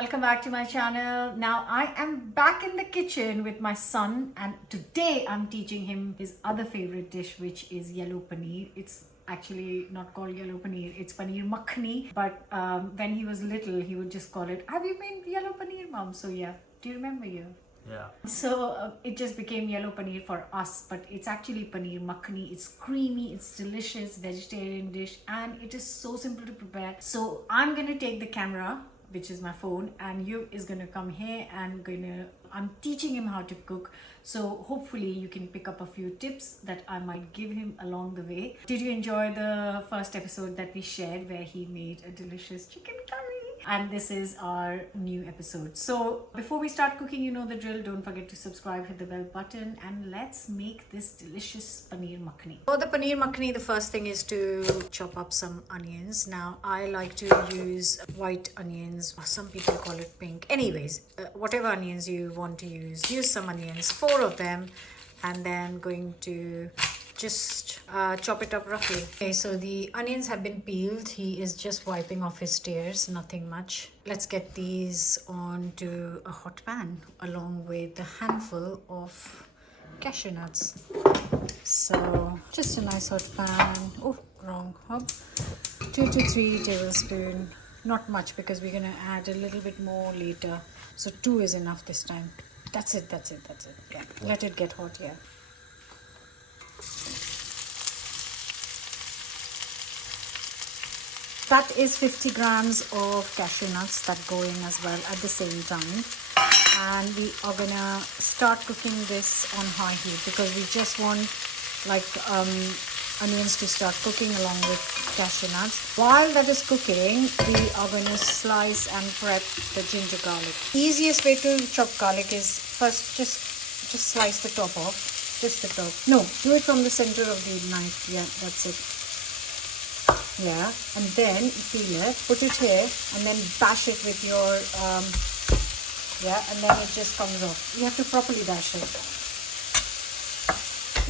welcome back to my channel. Now I am back in the kitchen with my son, and today I'm teaching him his other favorite dish, which is yellow paneer. It's actually not called yellow paneer, it's paneer makhani, but when he was little he would just call it, have you made yellow paneer, mom? So yeah, do you remember you? Yeah. So it just became yellow paneer for us, but it's actually paneer makhani. It's creamy, it's delicious vegetarian dish, and it is so simple to prepare. So I'm gonna take the camera, which is my phone, and you is gonna come here and I'm teaching him how to cook. So hopefully you can pick up a few tips that I might give him along the way. Did you enjoy the first episode that we shared where he made a delicious chicken curry? And this is our new episode. So before we start cooking, you know the drill. Don't forget to subscribe, hit the bell button, and let's make this delicious paneer makhani. For the paneer makhani, the first thing is to chop up some onions. Now I like to use white onions, or some people call it pink. Anyways, whatever onions you want to use some onions, 4 of them, and then going to just chop it up roughly. Okay, so the onions have been peeled. He is just wiping off his tears, nothing much. Let's get these onto a hot pan along with a handful of cashew nuts. So just a nice hot pan. Oh, wrong hob. 2 to 3 tablespoons. Not much because we're gonna add a little bit more later. So 2 is enough this time. That's it. Yeah, let it get hot. Yeah. That is 50 grams of cashew nuts that go in as well at the same time. And we are gonna start cooking this on high heat because we just want onions to start cooking along with cashew nuts. While that is cooking, we are going to slice and prep the ginger garlic. Easiest way to chop garlic is first just slice the top off, just the top. No, do it from the center of the knife. Yeah, that's it. Yeah, and then peel it, put it here, and then bash it with your and then it just comes off. You have to properly bash it.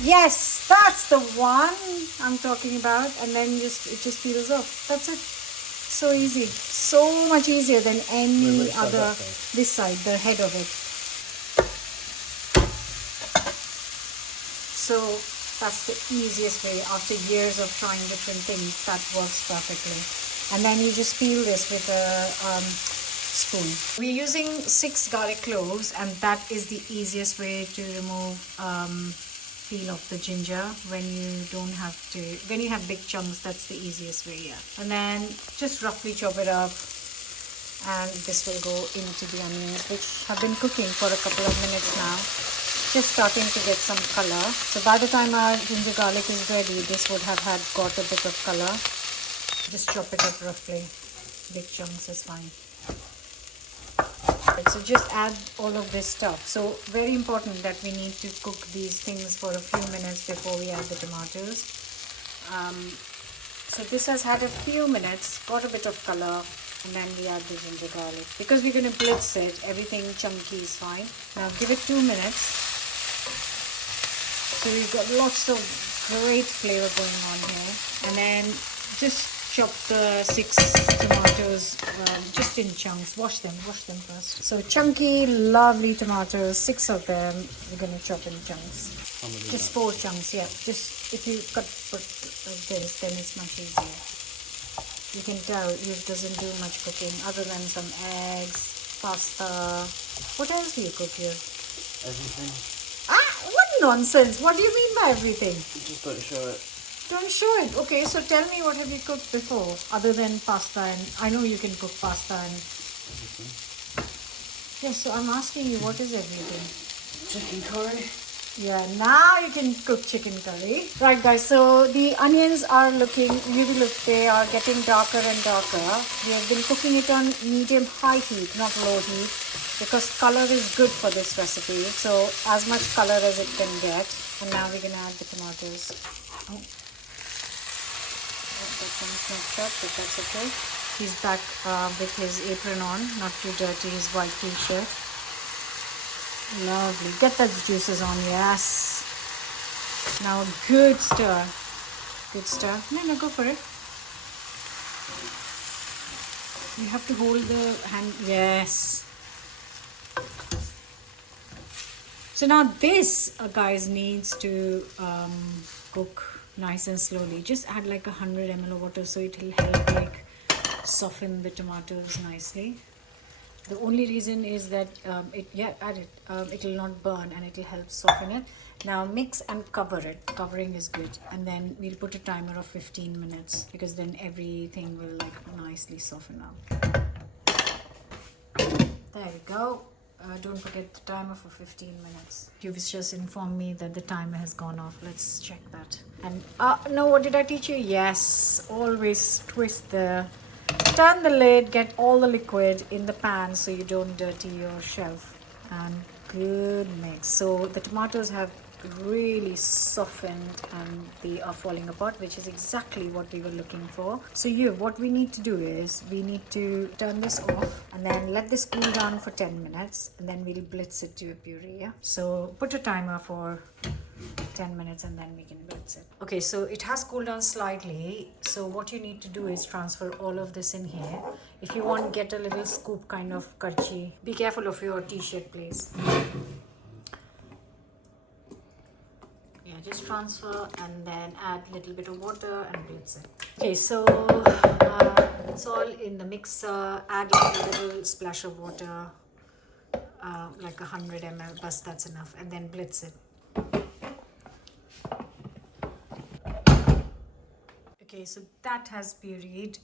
Yes, that's the one I'm talking about. And then it just peels off. That's it. So easy. So much easier than any other. This side, the head of it. So that's the easiest way. After years of trying different things, that works perfectly. And then you just peel this with a spoon. We're using 6 garlic cloves, and that is the easiest way to remove peel off the ginger when you have big chunks. That's the easiest way. Yeah. And then just roughly chop it up, and this will go into the onions, which have been cooking for a couple of minutes now, just starting to get some color. So by the time our ginger garlic is ready, this would have got a bit of color. Just chop it up roughly. Big chunks is fine. So just add all of this stuff. So very important that we need to cook these things for a few minutes before we add the tomatoes. So this has had a few minutes, got a bit of color, and then we add the ginger garlic. Because we're going to blitz it, everything chunky is fine. Now give it 2 minutes. So we've got lots of great flavor going on here. And then just chop the 6 tomatoes just in chunks. Wash them first. So chunky, lovely tomatoes, 6 of them, we're going to chop in chunks. Just 4 chunks, yeah. Just if you cut like this, then it's much easier. You can tell it doesn't do much cooking other than some eggs, pasta. What else do you cook here? Everything. What nonsense! What do you mean by everything? Just don't show it. Don't show it. Okay, so tell me, what have you cooked before other than pasta? And I know you can cook pasta and Everything. yes. So I'm asking you, what is everything? Chicken curry. Yeah, now you can cook chicken curry. Right, guys. So the onions are they are getting darker and darker. We have been cooking it on medium-high heat, not low heat, because color is good for this recipe. So as much color as it can get. And now we're gonna add the tomatoes. Oh. That one's not shut, but that's okay. He's back with his apron on, not too dirty, his white t-shirt. Lovely. Get those juices on, yes. Now good stir. Good stir. No, go for it. You have to hold the hand. Yes. So now this, guys, needs to cook nice and slowly. Just add like 100 ml of water so it will help like soften the tomatoes nicely. The only reason is that add it. It will not burn and it will help soften it. Now mix and cover it. Covering is good. And then we'll put a timer of 15 minutes because then everything will like nicely soften up. There you go. Don't forget the timer for 15 minutes. You've just informed me that the timer has gone off. Let's check that. And no, what did I teach you? Yes, always twist turn the lid, get all the liquid in the pan so you don't dirty your shelf. And good mix. So the tomatoes have really softened and they are falling apart, which is exactly what we were looking for. So what we need to do is we need to turn this off and then let this cool down for 10 minutes and then we'll blitz it to a puree. Yeah, so put a timer for 10 minutes and then we can blitz it. Okay, so it has cooled down slightly. So what you need to do is transfer all of this in here. If you want, get a little scoop kind of karchi. Be careful of your t-shirt, please. Yeah, just transfer and then add a little bit of water and blitz it. Okay, so it's all in the mixer. Add like a little splash of water, like 100 ml, but that's enough, and then blitz it. Okay, so that has pureed.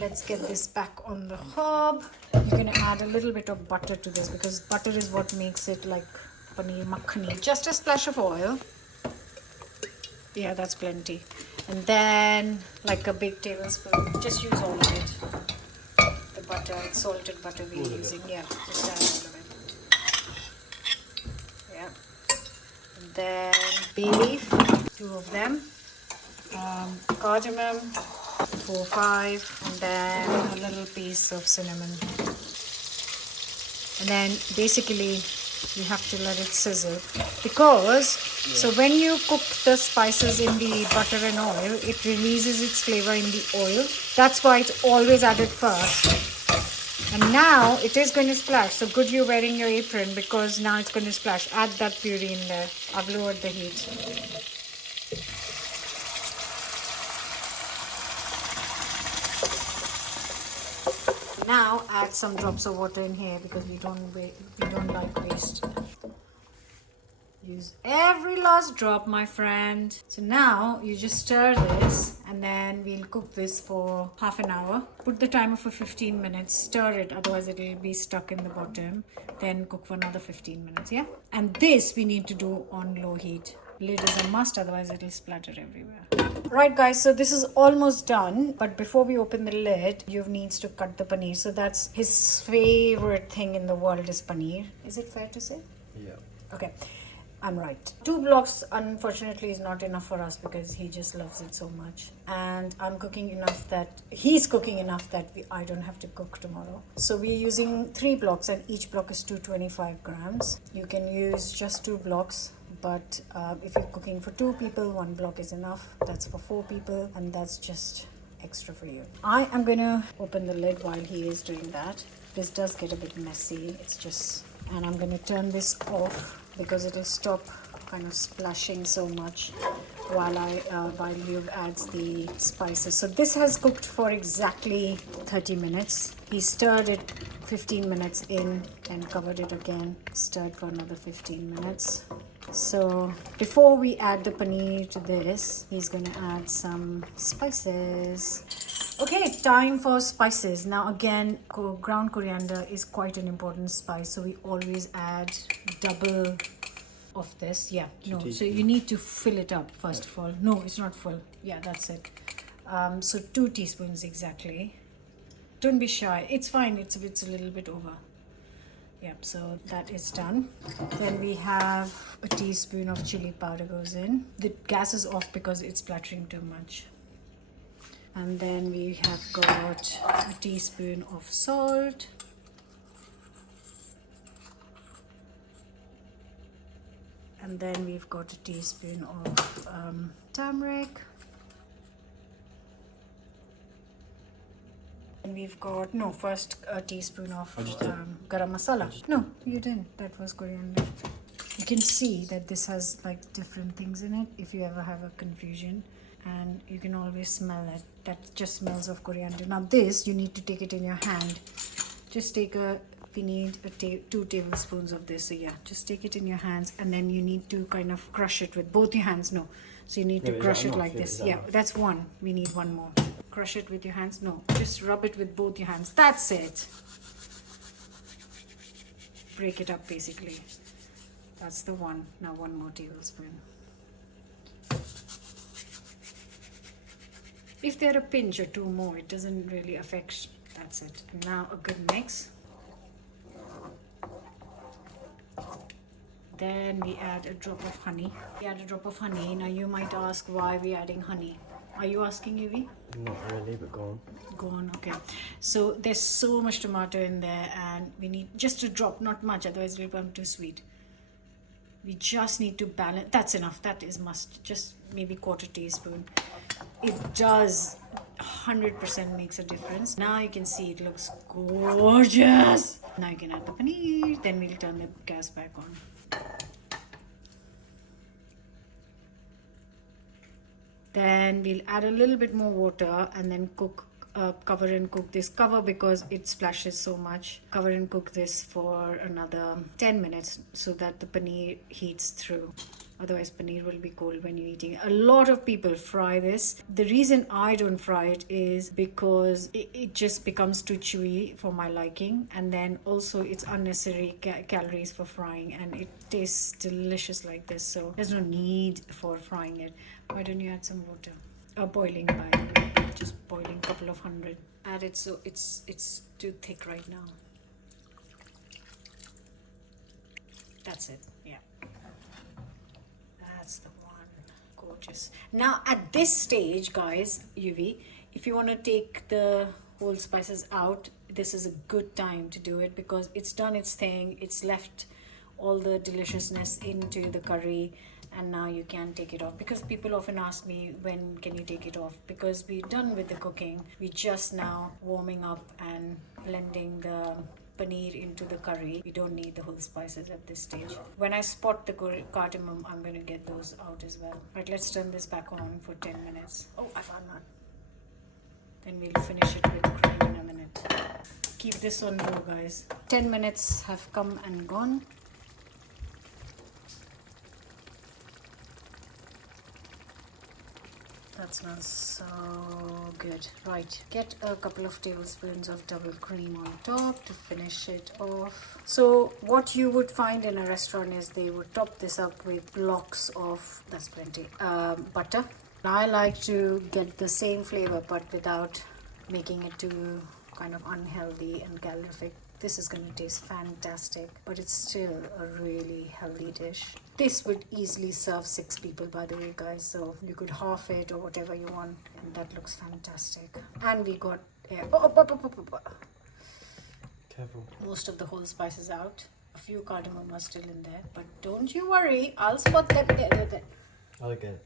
Let's get this back on the hob. You're gonna add a little bit of butter to this because butter is what makes it like paneer makhani. Just a splash of oil. Yeah, that's plenty. And then like a big tablespoon, just use all of it. The butter, salted butter we're using. Yeah, just add all of it. Yeah. And then bay leaf, 2 of them. Cardamom, 4 or 5, and then a little piece of cinnamon. And then basically you have to let it sizzle because so when you cook the spices in the butter and oil, it releases its flavor in the oil. That's why it's always added first. And now it is going to splash. So good you're wearing your apron because now it's going to splash. Add that puree in there. I've lowered the heat. Now add some drops of water in here because we don't like waste. Use every last drop, my friend. So now you just stir this and then we'll cook this for half an hour. Put the timer for 15 minutes. Stir it, otherwise it will be stuck in the bottom. Then cook for another 15 minutes, yeah? And this we need to do on low heat. Lid is a must, otherwise it will splatter everywhere. Right guys, so this is almost done, but before we open the lid, you needs to cut the paneer. So that's his favorite thing in the world is paneer. Is it fair to say? Yeah. Okay, I'm right. 2 blocks unfortunately is not enough for us because he just loves it so much. And I'm cooking enough that he's cooking enough that I don't have to cook tomorrow. So we're using 3 blocks and each block is 225 grams. You can use just 2 blocks. But if you're cooking for 2 people, 1 block is enough. That's for 4 people and that's just extra for you. I am going to open the lid while he is doing that. This does get a bit messy. It's just, and I'm going to turn this off because it will stop kind of splashing so much while you adds the spices. So this has cooked for exactly 30 minutes. He stirred it 15 minutes in and covered it again. Stirred for another 15 minutes. So before we add the paneer to this, he's going to add some spices. Okay, time for spices. Now again, ground coriander is quite an important spice, so we always add double of this. Yeah, no, so you need to fill it up first of all. No, it's not full. Yeah, that's it. So 2 teaspoons exactly. Don't be shy. It's fine. It's a little bit over. Yep, so that is done. Then we have a teaspoon of chili powder goes in. The gas is off because it's splattering too much. And then we have got a teaspoon of salt. And then we've got a teaspoon of turmeric. We've got, no, first a teaspoon of I just did. garam masala. No, you didn't. That was coriander. You can see that this has like different things in it if you ever have a confusion, and you can always smell it. That just smells of coriander. Now this, you need to take it in your hand. Just take we need 2 tablespoons of this. So yeah, just take it in your hands, and then you need to kind of crush it with both your hands. No, so you need to crush it like this. Yeah, that's one. We need one more. Crush it with your hands. No, just rub it with both your hands. That's it. Break it up basically. That's the one. Now 1 more tablespoon. If they're a pinch or 2 more, it doesn't really affect. That's it. And now a good mix. Then we add a drop of honey. We add a drop of honey. Now you might ask why we're adding honey. Are you asking, Yuvi? Not really, but go on. Go on, okay. So there's so much tomato in there, and we need just a drop, not much, otherwise it'll become too sweet. We just need to balance. That's enough. That is must. Just maybe 1/4 teaspoon. It does 100% makes a difference. Now you can see it looks gorgeous. Now you can add the paneer. Then we'll turn the gas back on. Then we'll add a little bit more water and then cover and cook this. Cover because it splashes so much. Cover and cook this for another 10 minutes so that the paneer heats through. Otherwise paneer will be cold when you're eating. A lot of people fry this. The reason I don't fry it is because it just becomes too chewy for my liking, and then also it's unnecessary calories for frying, and it tastes delicious like this, so there's no need for frying it. Why don't you add some water? Boiling, by the way. Just boiling, couple of hundred. Add it so it's too thick right now. That's it. Yeah. That's the one. Gorgeous. Now at this stage, guys, Yuvi, if you want to take the whole spices out, this is a good time to do it because it's done its thing. It's left all the deliciousness into the curry, and now you can take it off, because people often ask me, when can you take it off? Because we're done with the cooking. We're just now warming up and blending the paneer into the curry. We don't need the whole spices at this stage. When I spot the cardamom, I'm going to get those out as well. Right, let's turn this back on for 10 minutes. Oh, I found one. Then we'll finish it with cream in a minute. Keep this on low, guys. 10 minutes have come and gone. That smells so good. Right, get a couple of tablespoons of double cream on top to finish it off. So what you would find in a restaurant is they would top this up with blocks of, that's plenty, butter. I like to get the same flavor but without making it too kind of unhealthy and calorific. This is going to taste fantastic, but it's still a really healthy dish. This would easily serve 6 people, by the way, guys, so you could half it or whatever you want, and that looks fantastic. And we got Careful. most of the whole spices out. A few cardamom are still in there, but don't you worry, I'll spot them there. Okay.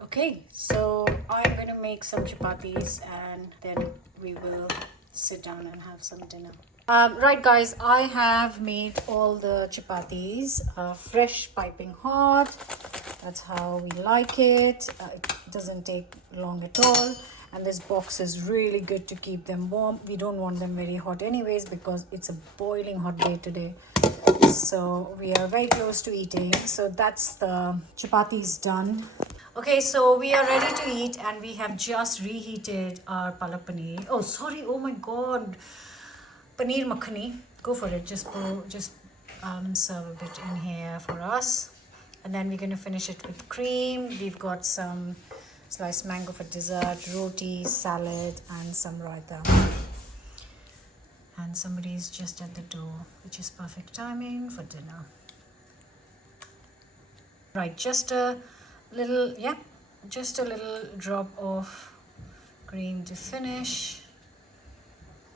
Okay, so I'm going to make some chapatis and then we will sit down and have some dinner. Right, guys, I have made all the chapatis fresh, piping hot. That's how we like it. It doesn't take long at all, and this box is really good to keep them warm. We don't want them very hot anyways because it's a boiling hot day today, so we are very close to eating. So that's the chapatis done. Okay, so we are ready to eat, and we have just reheated our palak paneer. Oh, sorry, oh my god. Paneer Makhani. Go for it. Just serve a bit in here for us. And then we're going to finish it with cream. We've got some sliced mango for dessert, roti, salad, and some raita. And somebody's just at the door, which is perfect timing for dinner. Right, just a little drop of cream to finish.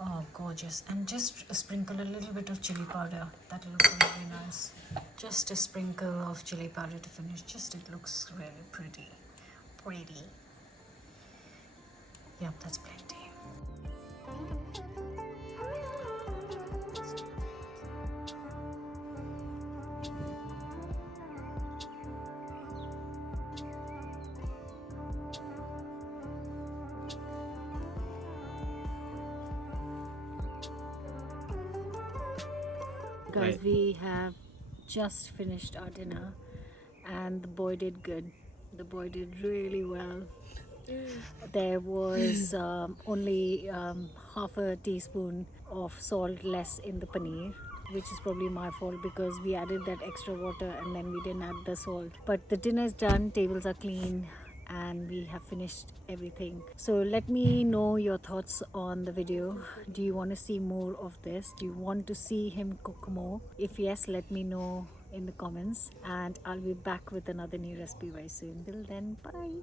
Oh, gorgeous. And just sprinkle a little bit of chili powder. That'll look really nice. Just a sprinkle of chili powder to finish. Just, it looks really pretty. Pretty. Yep, that's plenty. Guys, Right. we have just finished our dinner and the boy did good. The boy did really well. There was only half a teaspoon of salt less in the paneer, which is probably my fault because we added that extra water and then we didn't add the salt. But the dinner is done, tables are clean, and we have finished everything. So let me know your thoughts on the video. Do you want to see more of this? Do you want to see him cook more? If yes, let me know in the comments, and I'll be back with another new recipe very soon. Till then, bye.